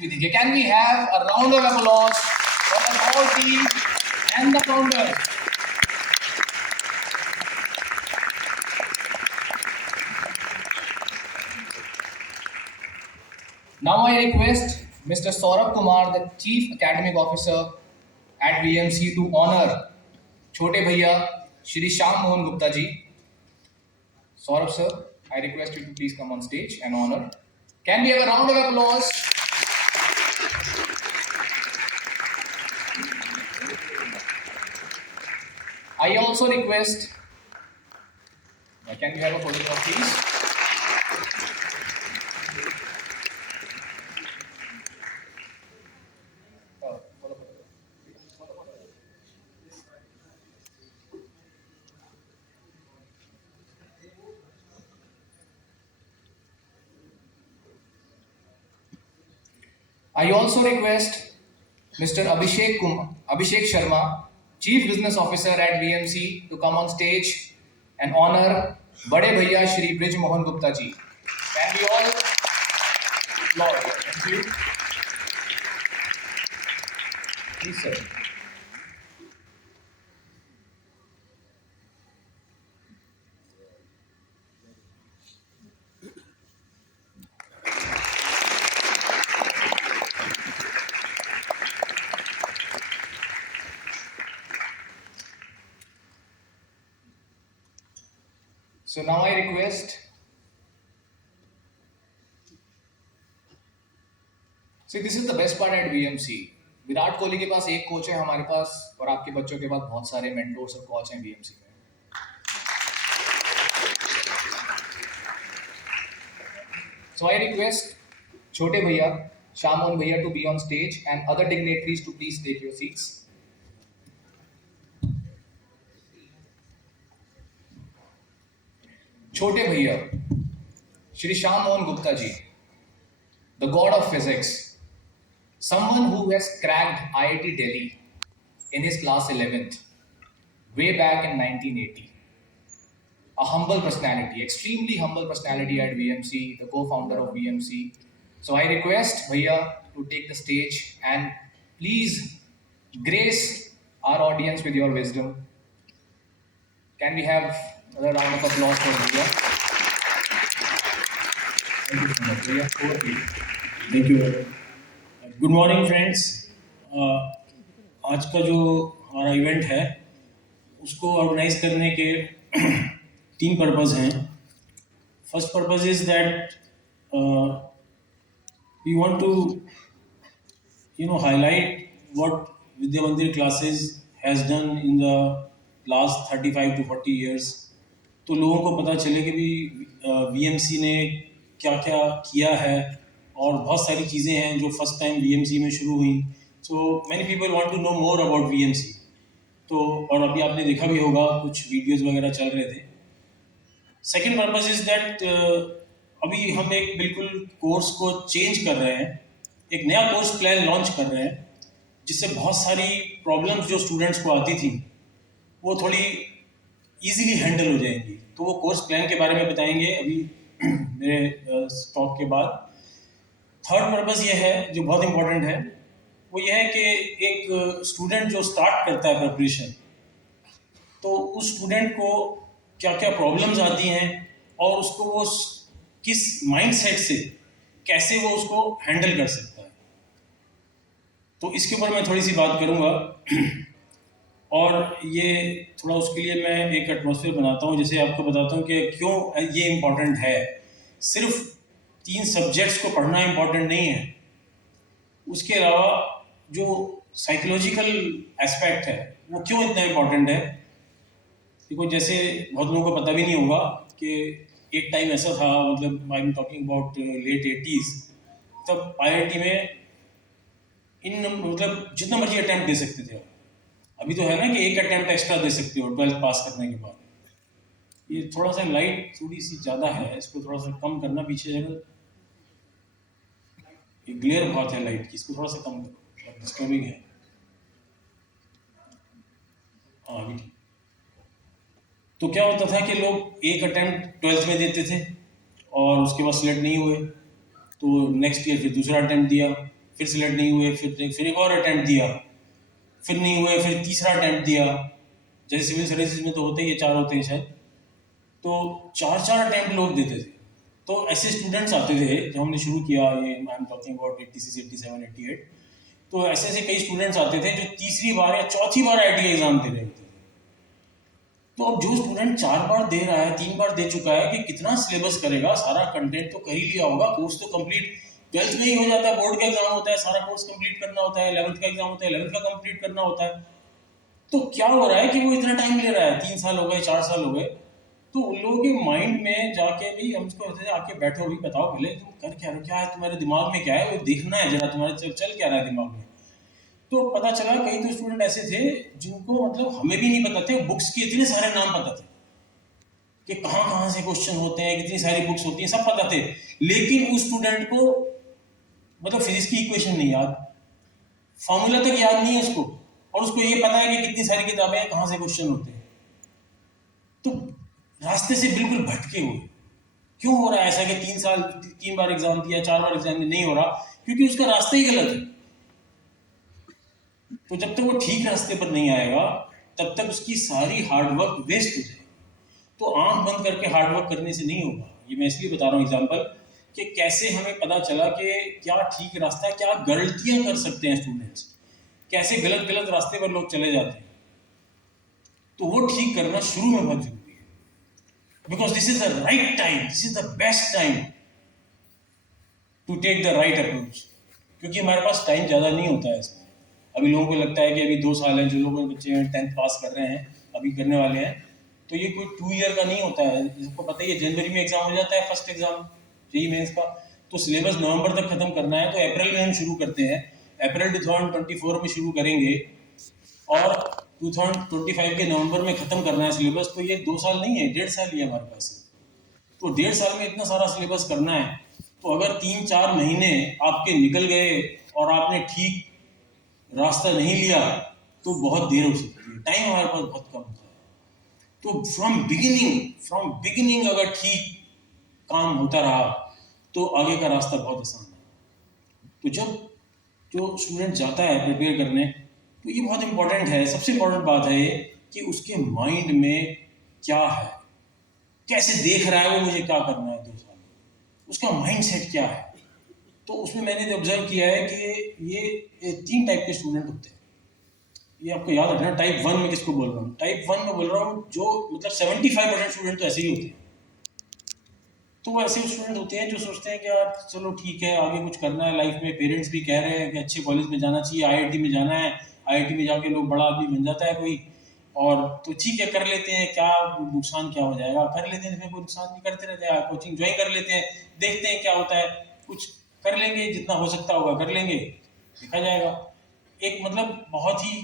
देखिए, can we have a round of applause for the whole team and the founders. Now I request Mr. Saurabh Kumar, the Chief Academic Officer at VMC, to honor छोटे भैया Shri Shyam Mohan Gupta ji. Saurabh sir, I request you to please come on stage and honor. Can we have a round of applause? I also request, can we have a photograph please? I also request Mr. Abhishek Sharma, Chief Business Officer at VMC, to come on stage and honor Bade Bhaiya Shri Brij Mohan Gupta ji. Can we all applaud? Thank you. Please, sir. So now I request, see, this is the best part at VMC. Virat Kohli के पास एक coach है, हमारे पास और आपके बच्चों के पास बहुत सारे मेंटोर्स और कोच हैं VMC में. So I request छोटे भैया श्याम मोहन भैया to be on stage and other dignitaries to please take your seats. छोटे भैया Shri Shyam Mohan Gupta ji, the god of physics, someone who has cracked IIT Delhi in his class 11th way back in 1980. A humble personality, extremely humble personality at VMC, the co-founder of VMC. So I request Bhaiya to take the stage and please grace our audience with your wisdom. Can we have another round of applause for Bhaiya? Thank you so much. Bhaiya, over to you. Thank you. Good morning friends. आज का जो हमारा event है उसको organise करने के 3 purpose हैं. First purpose is that we want to highlight what Vidya Mandir classes has done in the last 35 to 40 years. तो लोगों को पता चले कि भी VMC ने क्या क्या किया है और बहुत सारी चीज़ें हैं जो फर्स्ट टाइम VMC में शुरू हुई. So many people want to know more about VMC. तो और अभी आपने देखा भी होगा कुछ वीडियोस वगैरह चल रहे थे. सेकेंड पर्पज़ इज़ दैट अभी हम एक बिल्कुल कोर्स को चेंज कर रहे हैं, एक नया कोर्स प्लान लॉन्च कर रहे हैं जिससे बहुत सारी प्रॉब्लम्स जो स्टूडेंट्स को आती थी वो थोड़ी ईजीली हैंडल हो जाएंगी. तो वो कोर्स प्लान के बारे में बताएंगे अभी मेरे टॉक के बाद. थर्ड पर्पज़ ये है जो बहुत इम्पोर्टेंट है, वो ये है कि एक स्टूडेंट जो स्टार्ट करता है प्रिपरेशन, तो उस स्टूडेंट को क्या क्या प्रॉब्लम्स आती हैं और उसको वो किस माइंडसेट से कैसे वो उसको हैंडल कर सकता है. तो इसके ऊपर मैं थोड़ी सी बात करूँगा. और ये थोड़ा उसके लिए मैं एक एटमॉस्फेयर बनाता हूँ, जैसे आपको बताता हूँ कि क्यों ये इम्पोर्टेंट है. सिर्फ 3 सब्जेक्ट्स को पढ़ना इम्पोर्टेंट नहीं है, उसके अलावा जो साइकोलॉजिकल एस्पेक्ट है वो क्यों इतना इम्पोर्टेंट है. देखो, जैसे बहुत लोगों को पता भी नहीं होगा कि एक टाइम ऐसा था, मतलब I am talking about late 80s, तब IIT में मतलब जितना मर्जी अटैम्प्ट दे सकते थे. अभी तो है ना कि एक अटैम्प्ट एक्स्ट्रा दे सकते हो 12th पास करने के बाद. ये थोड़ा सा लाइट थोड़ी सी ज़्यादा है, इसको थोड़ा सा कम करना पीछे जगह. ये ग्लेयर बहुत है लाइट की, इसको थोड़ा सा कम करो, डिस्टर्बिंग है. हाँ अभी ठीक. तो क्या होता था कि लोग एक अटैम्प्ट 12th में देते थे और उसके बाद सिलेक्ट नहीं हुए, तो नेक्स्ट ईयर फिर दूसरा अटैम्प्ट दिया, फिर सिलेक्ट नहीं हुए, फिर एक और अटेम्प्ट दिया, फिर नहीं हुए, फिर तीसरा अटेम्प्ट दिया। जैसे सिविल सर्विसेज में तो होते ही 4 होते हैं शायद, तो 4 अटेम्प्ट लोग देते थे। तो ऐसे स्टूडेंट्स आते थे जब हमने शुरू किया ये, आई एम टॉकिंग अबाउट 86, 87, 88। तो ऐसे ऐसे कई स्टूडेंट्स आते थे जो तीसरी बार या चौथी बार IIT एग्जाम दे रहे होते थे। तो अब जो स्टूडेंट 4 बार दे रहा है, 3 बार दे चुका है, कि कितना सिलेबस करेगा, सारा कंटेंट तो कर ही लिया होगा, कोर्स तो कंप्लीट 12th में ही हो जाता है, बोर्ड का एग्जाम होता है, सारा कोर्स कंप्लीट करना होता है, 11th का एग्जाम होता है, 11th का कंप्लीट करना होता है। तो क्या हो रहा है कि वो इतना टाइम ले रहा है, 3 साल हो गए, 4 साल हो गए। तो उन लोगों के माइंड में जाके भी हम उसको कहते हैं आके बैठो, भी बताओ पहले तुम कर क्या रहे हो, क्या है तुम्हारे दिमाग में, क्या है वो देखना है जरा, तुम्हारे चल क्या रहा है दिमाग में। तो पता चला कई तो स्टूडेंट ऐसे थे जिनको मतलब हमें भी नहीं पता थे, बुक्स के इतने सारे नाम पता थे कि कहाँ कहाँ से क्वेश्चन होते हैं, कितनी सारी बुक्स होती हैं, सब पता थे। लेकिन उस स्टूडेंट को मतलब फिजिक्स की इक्वेशन नहीं याद, फॉर्मूला तक याद नहीं है उसको, और उसको ये पता है कि कितनी सारी किताबें हैं, कहाँ से क्वेश्चन होते हैं। तो रास्ते से बिल्कुल भटके हुए। क्यों हो रहा है ऐसा कि 3 बार एग्जाम दिया, 4 बार एग्जाम नहीं हो रहा? क्योंकि उसका रास्ता ही गलत है। तो जब तक वो ठीक रास्ते पर नहीं आएगा तब तक उसकी सारी हार्डवर्क वेस्ट हो जाएगी। तो आंख बंद करके हार्डवर्क करने से नहीं होगा। ये मैं इसलिए बता रहा हूँ एग्जाम्पल, कि कैसे हमें पता चला कि क्या ठीक रास्ता है, क्या गलतियां कर सकते हैं स्टूडेंट्स, कैसे गलत गलत रास्ते पर लोग चले जाते हैं। तो वो ठीक करना शुरू में बहुत जरूरी है, because this is the right time, this is the best time to take the right approach. क्योंकि हमारे पास टाइम ज़्यादा नहीं होता है इसमें। अभी लोगों को लगता है कि अभी 2 साल है, जो लोग बच्चे 10th पास कर रहे हैं, अभी करने वाले हैं, तो ये कोई 2 ईयर का नहीं होता है। जिसको पता ही है, जनवरी में एग्जाम हो जाता है, फर्स्ट एग्जाम जेईई मेंस का। तो सिलेबस नवंबर तक खत्म करना है, तो अप्रैल में हम शुरू करते हैं, अप्रैल 2024 में शुरू करेंगे, और 2025 के नवंबर में खत्म करना है सिलेबस। तो ये 2 साल नहीं है, 1.5 साल ही है हमारे पास। तो 1.5 साल में इतना सारा सिलेबस करना है। तो अगर 3-4 महीने आपके निकल गए और आपने ठीक रास्ता नहीं लिया तो बहुत देर हो सकती है, टाइम हमारे पास बहुत कम होता है। तो फ्रॉम बिगिनिंग अगर ठीक काम होता रहा तो आगे का रास्ता बहुत आसान है। तो जब जो स्टूडेंट जाता है प्रिपेयर करने, तो ये बहुत इंपॉर्टेंट है। सबसे इंपॉर्टेंट बात है ये कि उसके माइंड में क्या है, कैसे देख रहा है वो, मुझे क्या करना है 2 साल में, उसका माइंड सेट क्या है। तो उसमें मैंने ऑब्जर्व किया है कि ये 3 टाइप के स्टूडेंट होते हैं। ये आपको याद रखना, टाइप 1 में किसको बोल रहा हूँ। टाइप 1 में बोल रहा हूँ जो मतलब 75% स्टूडेंट तो ऐसे ही होते हैं। तो वो ऐसे स्टूडेंट होते हैं जो सोचते हैं कि यार चलो ठीक है, आगे कुछ करना है लाइफ में, पेरेंट्स भी कह रहे हैं कि अच्छे कॉलेज में जाना चाहिए, IIT में जाना है, IIT में जाके लोग बड़ा आदमी बन जाता है कोई, और तो ठीक है कर लेते हैं, क्या नुकसान क्या हो जाएगा, कर लेते हैं, इसमें कोई नुकसान नहीं, करते रहते हैं, कोचिंग ज्वाइन कर लेते हैं, देखते हैं क्या होता है, कुछ कर लेंगे, जितना हो सकता होगा कर लेंगे, देखा जाएगा। एक मतलब बहुत ही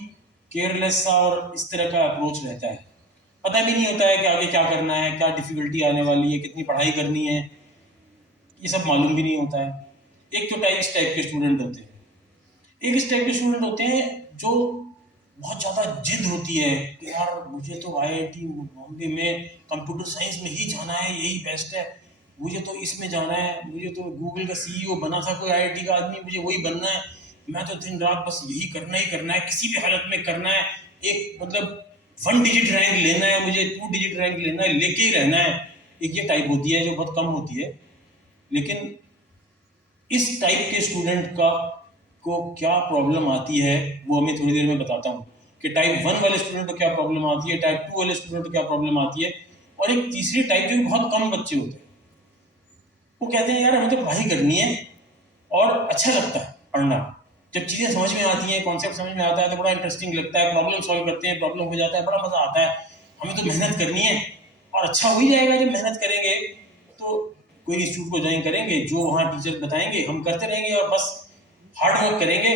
केयरलेस सा और इस तरह का अप्रोच रहता है। पता भी नहीं होता है कि आगे क्या करना है, क्या डिफिकल्टी आने वाली है, कितनी पढ़ाई करनी है, ये सब मालूम भी नहीं होता है। एक तो इस टाइप के स्टूडेंट होते हैं। एक इस टाइप के स्टूडेंट होते हैं जो बहुत ज़्यादा जिद होती है कि यार मुझे तो IIT बॉम्बे में कंप्यूटर साइंस में ही जाना है, यही बेस्ट है, मुझे तो इसमें जाना है, मुझे तो गूगल का CEO बना था कोई IIT का आदमी, मुझे वही बनना है, मैं तो दिन रात बस यही करना ही करना है, किसी भी हालत में करना है, एक मतलब 1 डिजिट रैंक लेना है, मुझे 2 डिजिट रैंक लेना है, लेके ही रहना है। एक ये टाइप होती है जो बहुत कम होती है। लेकिन इस टाइप के स्टूडेंट का को क्या प्रॉब्लम आती है वो हमें थोड़ी देर में बताता हूँ, कि टाइप 1 वाले स्टूडेंट को क्या प्रॉब्लम आती है, टाइप 2 वाले स्टूडेंट को क्या प्रॉब्लम आती है। और एक तीसरी टाइप जो बहुत कम बच्चे होते हैं, वो कहते हैं यार हमें तो पढ़ाई करनी है और अच्छा लगता है पढ़ना, जब चीज़ें समझ में आती हैं, कॉन्सेप्ट समझ में आता है तो बड़ा इंटरेस्टिंग लगता है, प्रॉब्लम सॉल्व करते हैं, प्रॉब्लम हो जाता है, बड़ा मज़ा आता है, हमें तो मेहनत करनी है और अच्छा हो ही जाएगा जब मेहनत करेंगे। तो कोई इंस्टीट्यूट को ज्वाइन करेंगे, जो वहाँ टीचर बताएंगे हम करते रहेंगे और बस हार्ड वर्क करेंगे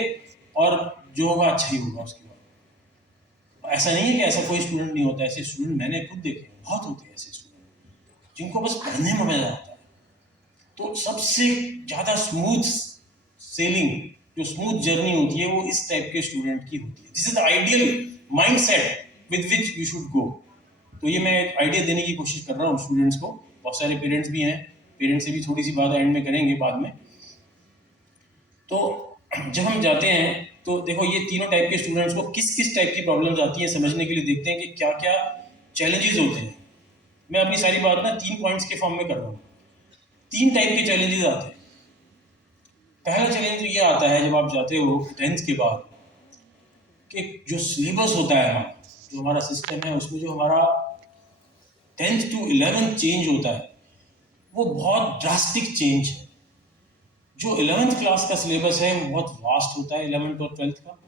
और जो होगा अच्छा ही होगा उसके बाद। ऐसा नहीं है कि ऐसा कोई स्टूडेंट नहीं होता, ऐसे स्टूडेंट मैंने खुद देखे, बहुत होते हैं ऐसे स्टूडेंट जिनको बस पढ़ने में मजा आता है। तो सबसे ज़्यादा स्मूथ सेलिंग, जो स्मूथ जर्नी होती है वो इस टाइप के स्टूडेंट की होती है। This is the ideal mind set with which you should go. तो ये मैं आइडिया देने की कोशिश कर रहा हूँ स्टूडेंट्स को। बहुत सारे पेरेंट्स भी हैं, पेरेंट्स से भी थोड़ी सी बात एंड में करेंगे बाद में। तो जब हम जाते हैं तो देखो ये तीनों टाइप के स्टूडेंट्स को किस किस टाइप की प्रॉब्लम्स आती हैं समझने के लिए देखते हैं कि क्या क्या चैलेंजेस होते हैं। मैं अपनी सारी बात ना 3 पॉइंट्स के फॉर्म में कर रहा हूँ। 3 टाइप के चैलेंजेस आते हैं। पहला चैलेंज तो ये आता है जब आप जाते हो 10th के बाद कि जो सिलेबस होता है हमारा, जो हमारा सिस्टम है, उसमें जो हमारा 10th to 11th चेंज होता है वो बहुत ड्रास्टिक चेंज है। जो 11th क्लास का सिलेबस है वो बहुत वास्ट होता है 11th और 12th का,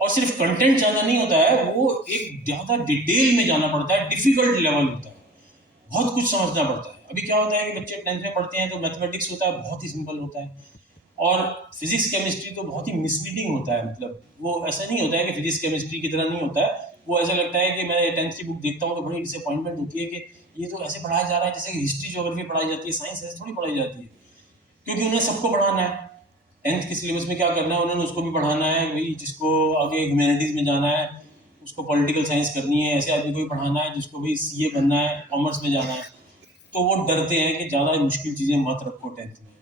और सिर्फ कंटेंट ज़्यादा नहीं होता है, वो एक ज़्यादा डिटेल में जाना पड़ता है, डिफिकल्ट लेवल होता है, बहुत कुछ समझना पड़ता है। अभी क्या होता है कि बच्चे 10th में पढ़ते हैं तो मैथमेटिक्स होता है, बहुत ही सिंपल होता है, और फिजिक्स केमिस्ट्री तो बहुत ही मिसलीडिंग होता है। मतलब वो ऐसा नहीं होता है कि फिजिक्स केमिस्ट्री की तरह नहीं होता है, वो ऐसा लगता है कि मैं 10th की बुक देखता हूँ तो बड़ी डिसअपॉइंटमेंट होती है कि ये तो ऐसे पढ़ाया जा रहा है जैसे कि हिस्ट्री ज्योग्राफी पढ़ाई जाती है, साइंस ऐसे थोड़ी पढ़ाई जाती है, क्योंकि उन्हें सबको पढ़ाना है। 10th के सिलेबस में क्या करना है, उन्होंने उसको भी पढ़ाना है, वही जिसको आगे ह्यूमैनिटीज़ में जाना है उसको पॉलिटिकल साइंस करनी है, ऐसे आदमी को भी पढ़ाना है जिसको भी सीए बनना है, कॉमर्स में जाना है। तो वो डरते हैं कि ज़्यादा मुश्किल चीज़ें मत रखो 10th में,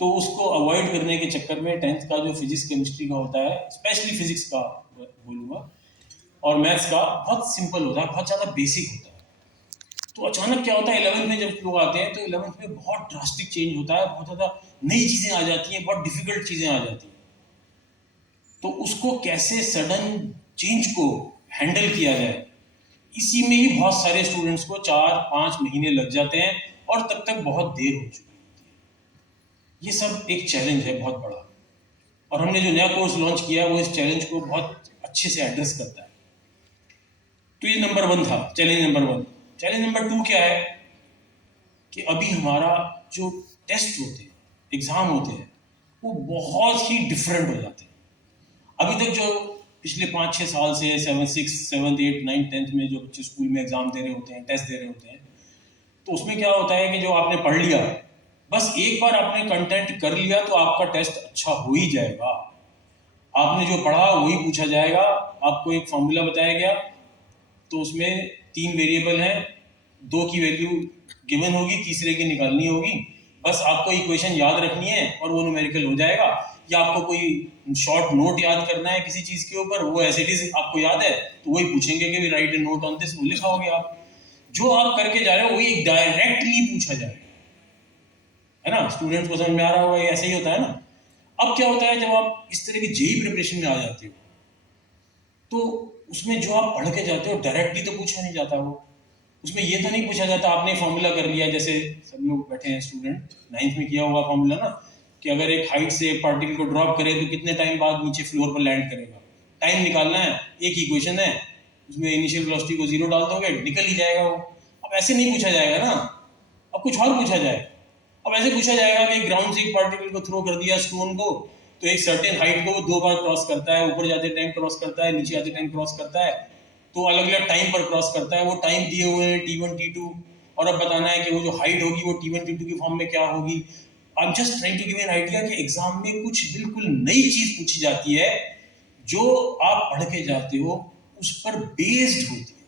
तो उसको अवॉइड करने के चक्कर में 10th का जो फिजिक्स केमिस्ट्री का होता है, स्पेशली फिजिक्स का बोलूँगा, और मैथ्स का बहुत सिंपल होता है, बहुत ज़्यादा बेसिक होता है। तो अचानक क्या होता है 11th में जब लोग आते हैं तो 11th में बहुत ड्रास्टिक चेंज होता है, बहुत ज़्यादा नई चीज़ें आ जाती हैं, बहुत डिफिकल्ट चीज़ें आ जाती हैं। तो उसको कैसे सडन चेंज को हैंडल किया जाए, इसी में ही बहुत सारे स्टूडेंट्स को 4-5 महीने लग जाते हैं और तब तक बहुत देर हो चुकी होती है। ये सब एक चैलेंज है बहुत बड़ा, और हमने जो नया कोर्स लॉन्च किया है वो इस चैलेंज को बहुत अच्छे से एड्रेस करता है। तो ये नंबर 1 था, चैलेंज नंबर 1। चैलेंज नंबर 2 क्या है कि अभी हमारा जो टेस्ट होते हैं, एग्ज़ाम होते हैं, वो बहुत ही डिफरेंट हो जाते हैं। अभी तक जो पिछले 5-6 साल से 6, 7, 8, 9, 10th में जो बच्चे स्कूल में एग्ज़ाम दे रहे होते हैं, टेस्ट दे रहे होते हैं, तो उसमें क्या होता है कि जो आपने पढ़ लिया, बस एक बार आपने कंटेंट कर लिया तो आपका टेस्ट अच्छा हो ही जाएगा। आपने जो पढ़ा वही पूछा जाएगा, आपको एक फॉर्मूला बताया गया तो उसमें 3 वेरिएबल हैं, 2 की वैल्यू गिवन होगी, तीसरे की निकालनी होगी, बस आपको इक्वेशन याद रखनी है और वो न्यूमेरिकल हो जाएगा। या आपको कोई शॉर्ट नोट याद करना है किसी चीज़ के ऊपर, वो एज इट इज़ आपको याद है तो वही पूछेंगे कि right A note on this, वो लिखाओगे आप। जो आप करके जा रहे हो वही डायरेक्टली पूछा जाएगा, है ना। स्टूडेंट्स को समझ में आ रहा होगा, ये ऐसे ही होता है ना। अब क्या होता है जब आप इस तरह की जेई प्रिपरेशन में आ जाते हो तो उसमें जो आप पढ़ के जाते हो डायरेक्टली तो पूछा नहीं जाता। वो उसमें ये तो नहीं पूछा जाता आपने फॉर्मूला कर लिया, जैसे सब लोग बैठे हैं स्टूडेंट 9th में किया हुआ फॉर्मूला ना, कि अगर एक हाइट से एक पार्टिकल को ड्रॉप करे तो कितने टाइम बाद नीचे फ्लोर पर लैंड करेगा, टाइम निकालना है, एक इक्वेशन है, उसमें इनिशियल वेलोसिटी को 0 डाल दोगे निकल ही जाएगा वो। अब ऐसे नहीं पूछा जाएगा ना, अब कुछ और पूछा जाएगा। अब ऐसे पूछा जाएगा कि ग्राउंड से एक पार्टिकल को थ्रो कर दिया स्टोन को, तो एक सर्टेन हाइट को वो 2 बार क्रॉस करता है, ऊपर जाते टाइम क्रॉस करता है, नीचे आते टाइम क्रॉस करता है, तो अलग अलग टाइम पर क्रॉस करता है। वो टाइम दिए हुए हैं T1 T2, और अब बताना है कि वो जो हाइट होगी वो T1 T2 की फॉर्म में क्या होगी। I am just trying to give an idea कि एग्जाम में कुछ बिल्कुल नई चीज पूछी जाती है जो आप पढ़ के जाते हो उस पर बेस्ड होती है,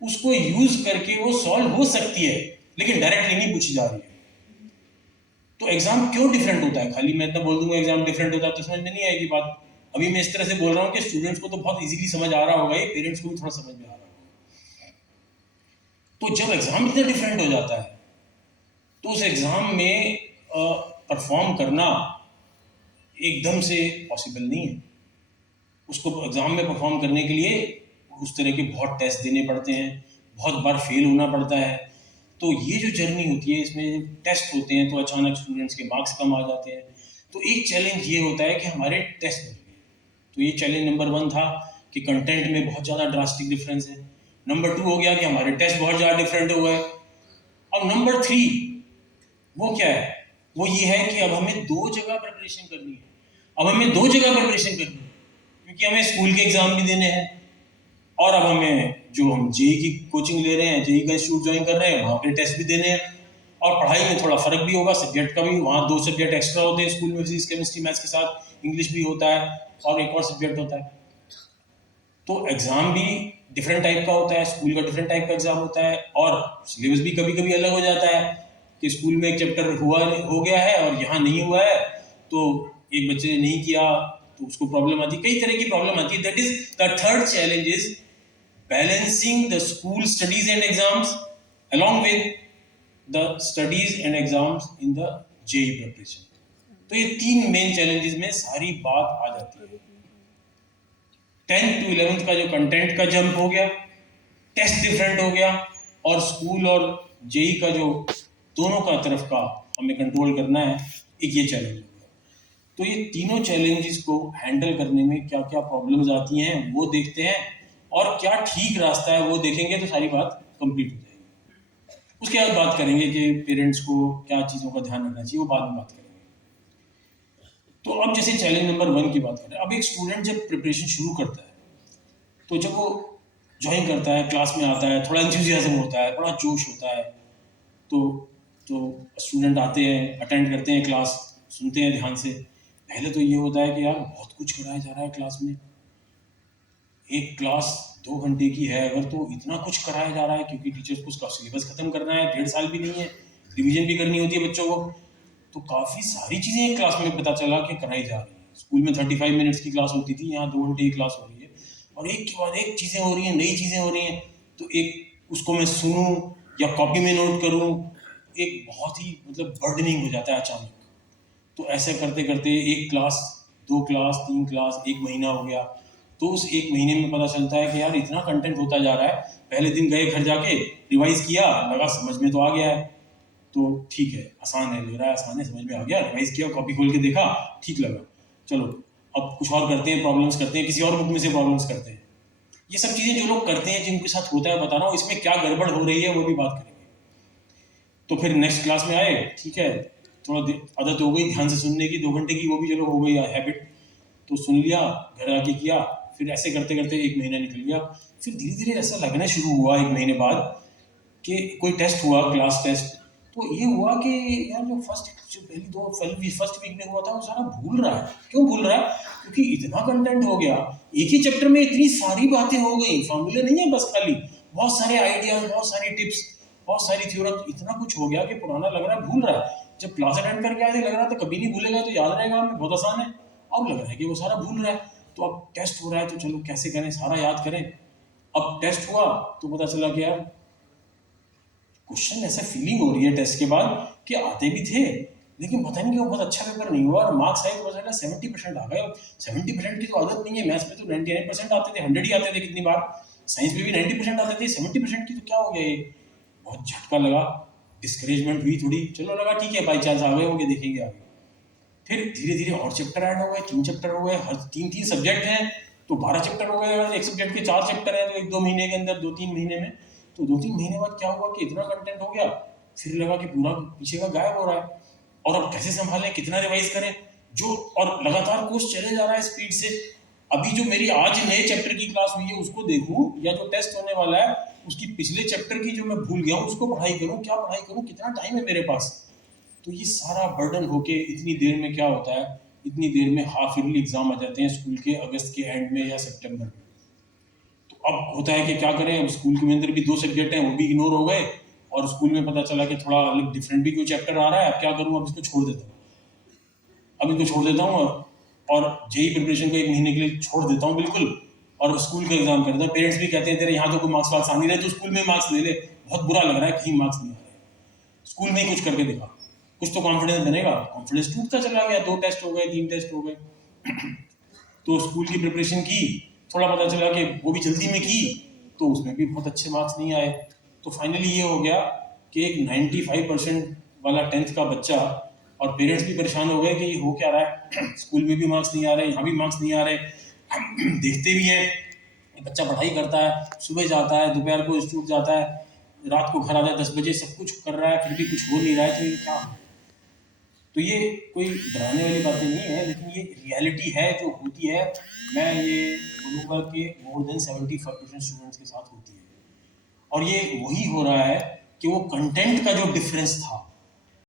उसको यूज करके वो सॉल्व हो सकती है, लेकिन डायरेक्टली नहीं पूछी जा रही है। तो एग्जाम क्यों डिफरेंट होता है, खाली मैं इतना बोल दूंगा एग्जाम डिफरेंट होता है तो समझ में नहीं आएगी बात। अभी मैं इस तरह से बोल रहा हूँ कि स्टूडेंट्स को तो बहुत इजीली समझ आ रहा होगा, ये पेरेंट्स को भी थोड़ा समझ में आ रहा होगा। तो जब एग्जाम इतना डिफरेंट हो जाता है तो उस एग्जाम में परफॉर्म करना एकदम से पॉसिबल नहीं है। उसको एग्जाम में परफॉर्म करने के लिए उस तरह के बहुत टेस्ट देने पड़ते हैं, बहुत बार फेल होना पड़ता है। तो ये जो जर्नी होती है इसमें टेस्ट होते हैं तो अचानक स्टूडेंट्स के मार्क्स कम आ जाते हैं। तो एक चैलेंज ये होता है कि हमारे टेस्ट बढ़ गए। तो ये चैलेंज नंबर 1 था कि कंटेंट में बहुत ज़्यादा ड्रास्टिक डिफरेंस है। नंबर 2 हो गया कि हमारे टेस्ट बहुत ज़्यादा डिफरेंट हो गए। अब नंबर 3 वो क्या है, वो ये है कि अब हमें 2 जगह प्रिपरेशन करनी है। अब हमें 2 जगह प्रिपरेशन करनी है क्योंकि हमें स्कूल के एग्जाम भी देने हैं, और अब हमें जो हम जेई की कोचिंग ले रहे हैं, जेई का इंस्टीट्यूट ज्वाइन कर रहे हैं, वहाँ पे टेस्ट भी देने हैं। और पढ़ाई में थोड़ा फर्क भी होगा, सब्जेक्ट का भी, वहाँ 2 सब्जेक्ट एक्स्ट्रा होते हैं स्कूल में, फिजिक्स केमिस्ट्री मैथ्स के साथ इंग्लिश भी होता है और एक और सब्जेक्ट होता है। तो एग्ज़ाम भी डिफरेंट टाइप का होता है, स्कूल का डिफरेंट टाइप का एग्ज़ाम होता है, और सिलेबस भी कभी कभी अलग हो जाता है कि स्कूल में एक चैप्टर हुआ हो गया है और यहाँ नहीं हुआ है, तो एक बच्चे ने नहीं किया तो उसको प्रॉब्लम आती है, कई तरह की प्रॉब्लम आती है. That is the third challenge is balancing the school studies and exams along with the studies and exams in the JEE preparation. तो ये तीन मेन चैलेंजेस में सारी बात आ जाती है. 10th to 11th का जो कंटेंट का जंप हो गया, टेस्ट डिफरेंट हो गया, और स्कूल और जेई का जो दोनों का तरफ का हमें कंट्रोल करना है, एक ये चैलेंज हो गया. तो ये तीनों चैलेंजेस को हैंडल करने में क्या क्या प्रॉब्लम्स आती हैं वो देखते हैं, और क्या ठीक रास्ता है वो देखेंगे तो सारी बात कंप्लीट हो जाएगी. उसके बाद बात करेंगे कि पेरेंट्स को क्या चीज़ों का ध्यान रखना चाहिए, वो बाद में बात करेंगे. तो अब जैसे चैलेंज नंबर 1 की बात करें, अब एक स्टूडेंट जब प्रिपरेशन शुरू करता है तो जब वो ज्वाइन करता है, क्लास में आता है, थोड़ा एंथुजियाज्म होता है, बड़ा जोश होता है, तो स्टूडेंट आते हैं, अटेंड करते हैं क्लास, सुनते हैं ध्यान से. पहले तो ये होता है कि यार बहुत कुछ कराया जा रहा है क्लास में, एक क्लास 2 घंटे की है अगर तो इतना कुछ कराया जा रहा है, क्योंकि टीचर्स को उसका सिलेबस खत्म करना है, 1.5 साल भी नहीं है, रिवीजन भी करनी होती है बच्चों को. तो काफ़ी सारी चीज़ें एक क्लास में पता चला कि कराई जा रही हैं. स्कूल में 35 मिनट्स की क्लास होती थी, यहाँ 2 घंटे की क्लास हो रही है, और एक के बाद एक चीज़ें हो रही हैं, नई चीज़ें हो रही हैं. तो एक उसको मैं सुनूं या कॉपी में नोट करूं, एक बहुत ही मतलब बर्डनिंग हो जाता है अचानक. तो ऐसे करते करते एक क्लास, 2 क्लास, 3 क्लास, 1 महीना हो गया. तो उस 1 महीने में पता चलता है कि यार इतना कंटेंट होता जा रहा है. पहले दिन गए घर जाके रिवाइज किया, लगा समझ में तो आ गया है, तो ठीक है, आसान है, लग रहा है आसान है, समझ में आ गया, रिवाइज किया, कॉपी खोल के देखा, ठीक लगा, चलो अब कुछ और करते हैं, प्रॉब्लम्स करते हैं, किसी और बुक में से प्रॉब्लम्स करते हैं. ये सब चीज़ें जो लोग करते हैं, जिनके साथ होता है, बता रहा हूँ, इसमें क्या गड़बड़ हो रही है वो भी बात करेंगे. तो फिर नेक्स्ट क्लास में आए, ठीक है, थोड़ा आदत हो गई ध्यान से सुनने की, 2 घंटे की, वो भी चलो हो गई हैबिट, तो सुन लिया, घर आके किया. फिर ऐसे करते करते 1 महीना निकल गया. फिर धीरे धीरे ऐसा लगना शुरू हुआ 1 महीने बाद कि कोई टेस्ट हुआ, क्लास टेस्ट, तो ये हुआ कि यार जो फर्स्ट वीक में हुआ था वो सारा भूल रहा है. क्यों भूल रहा है? क्योंकि इतना कंटेंट हो गया, एक ही चैप्टर में इतनी सारी बातें हो गई, फॉर्मूले नहीं है बस खाली, बहुत सारे आइडियाज, बहुत सारी टिप्स, बहुत सारी थ्योरम, इतना कुछ हो गया कि पुराना लग रहा है, भूल रहा है. जब क्लास अटेंड करके आए थे लग रहा था कभी नहीं भूलेगा, तो याद रहेगा हमें, बहुत आसान है. अब लग रहा है कि वो सारा भूल रहा है. तो अब टेस्ट हो रहा है, तो चलो कैसे करें, सारा याद करें. अब टेस्ट हुआ तो पता चला कि यार क्वेश्चन, ऐसा फीलिंग हो रही है टेस्ट के बाद कि आते भी थे, लेकिन पता नहीं क्यों बहुत अच्छा पेपर नहीं हुआ, और मार्क्स आए तो पता 70% आ गए. 70% की तो आदत नहीं है, मैथ्स में तो 99% आते थे, 100 ही आते थे कितनी बार, साइंस में भी 90% आते थे, 70% की तो क्या हो गया ये. बहुत झटका लगा, डिस्करेजमेंट हुई थोड़ी, चलो लगा ठीक है बाई चांस आ गए होंगे, देखेंगे आगे. फिर धीरे धीरे और चैप्टर ऐड हो गए, 3 चैप्टर हो गए, हर 3 सब्जेक्ट हैं तो 12 चैप्टर हो गए. अगर एक सब्जेक्ट के 4 चैप्टर हैं तो 1-2 महीने के अंदर, 2-3 महीने में, तो 2-3 महीने बाद क्या हुआ कि इतना कंटेंट हो गया, फिर लगा कि पूरा पीछे का गायब हो रहा है, और अब कैसे संभालें, कितना रिवाइज करें, जो और लगातार कोर्स चले जा रहा है स्पीड से. अभी जो मेरी आज नए चैप्टर की क्लास हुई है उसको देखूं, या जो टेस्ट होने वाला है उसकी पिछले चैप्टर की जो मैं भूल गया हूँ उसको पढ़ाई करूँ, क्या पढ़ाई करूँ, कितना टाइम है मेरे पास. तो ये सारा बर्डन होके इतनी देर में क्या होता है, इतनी देर में हाफ ईयरली एग्जाम आ जाते हैं स्कूल के, अगस्त के एंड में या सितंबर में. तो अब होता है कि क्या करें, अब स्कूल के अंदर भी 2 सब्जेक्ट हैं वो भी इग्नोर हो गए, और स्कूल में पता चला कि थोड़ा अलग डिफरेंट भी कोई चैप्टर आ रहा है, अब क्या करूँ, अब इसको छोड़ देता हूँ, अब इसको छोड़ देता हूँ, और जेई प्रिपरेशन को 1 महीने के लिए छोड़ देता हूँ बिल्कुल, और स्कूल का एग्जाम कर देता हूँ. पेरेंट्स भी कहते हैं तेरे यहाँ तो कोई मार्क्स वार्क्स आ नहीं रहे, तो स्कूल में मार्क्स ले ले, बहुत बुरा लग रहा है कहीं मार्क्स नहीं आ रहे, स्कूल में ही कुछ करके दिखा, कुछ तो कॉन्फिडेंस बनेगा. कॉन्फिडेंस टूटता चला गया, 2 टेस्ट हो गए, 3 टेस्ट हो गए. तो स्कूल की प्रिपरेशन की, थोड़ा पता चला कि वो भी जल्दी में की, तो उसमें भी बहुत अच्छे मार्क्स नहीं आए. तो फाइनली ये हो गया कि एक 95% वाला 10th का बच्चा, और पेरेंट्स भी परेशान हो गए कि ये हो क्या रहा है, स्कूल में भी मार्क्स नहीं आ रहे, यहाँ भी मार्क्स नहीं आ रहे. हम देखते भी हैं बच्चा पढ़ाई करता है, सुबह जाता है, दोपहर को स्कूल जाता है, रात को घर आता है 10 बजे, सब कुछ कर रहा है, फिर भी कुछ हो नहीं रहा है, तो ये क्या है. तो ये कोई डराने वाली बातें नहीं है, लेकिन ये रियलिटी है जो होती है. मैं ये बोलूँगा कि मोर देन 75% स्टूडेंट्स के साथ होती है, और ये वही हो रहा है कि वो कंटेंट का जो डिफरेंस था